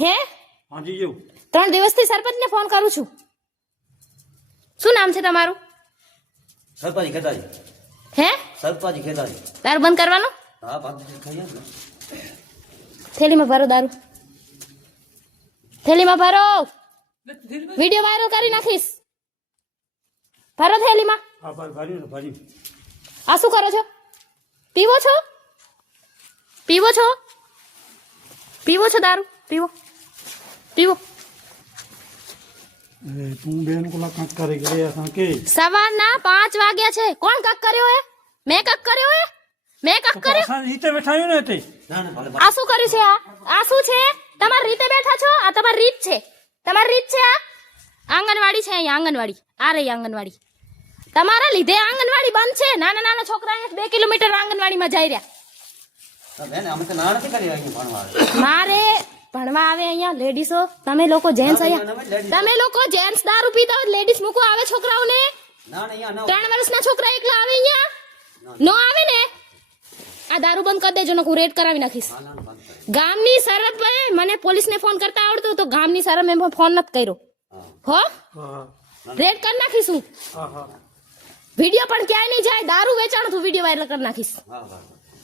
હે? હાજી જો ત્રણ દિવસથી સરપંચને ફોન કરું છું. શું નામ છે તમારું? સરપંચ ખેતાજી. હે? સરપંચ ખેતાજી. દારૂ બંધ કરવાનો? હા પાંચ ખાઈ થેલીમાં ભરો દારૂ. થેલીમાં ભરો. વીડિયો વાયરલ કરી નાખીશ. ભરો થેલીમાં. હા ભર્યું ભર્યું. આ શું કરો છો? પીવો છો? પીવો છો? પીવો છો દારૂ? પીવો. પીવો. તું બેન કોલા કાંક કરી ગયા અસાંखे સવારના પાંચ વાગ્યા છે. કોણ કક કર્યો હે? મેં કક કર્યો હે? મેં કક કર્યો? ને તે? આ શું કર્યું છે આ? આ શું છે? તમારી રીતે બેઠા છો? આ તમારી રીત છે. તમારી રીત છે આ? આંગણવાડી છે અહીંયા આંગણવાડી. આ રહી આંગણવાડી. તમારા લીધે આંગણવાડી બંધ છે. નાના નાના છોકરા બે કિલોમીટર આંગણવાડીમાં જઈ રહ્યા. મારે ભણવા આવે અહીંયા લેડીસો. તમે લોકો જેન્ટ્સ અહીંયા તમે લોકો જેન્ટ્સ દારૂ પીતા હોય લેડીઝ મૂકો આવે છોકરાઓને? ના ના અહીંયા ના ત્રણ વર્ષના છોકરા એકલા આવે અહીંયા? નો આવે ને? આ દારૂ બંધ કરી દેજો હું રેડ કરાવી નાખીશ. ગામની સરહદ સરપે મને પોલીસને ફોન કરતા આવડતું તો ગામની સરહદ મેં ફોન નથી કર્યો. હો. રેડ કરી નાખીશું. હા હા. વીડિયો પણ ક્યાંય નહીં જાય દારૂ વેચાણ તું વીડિયો વાયરલ કરી નાખીશ. હા હા.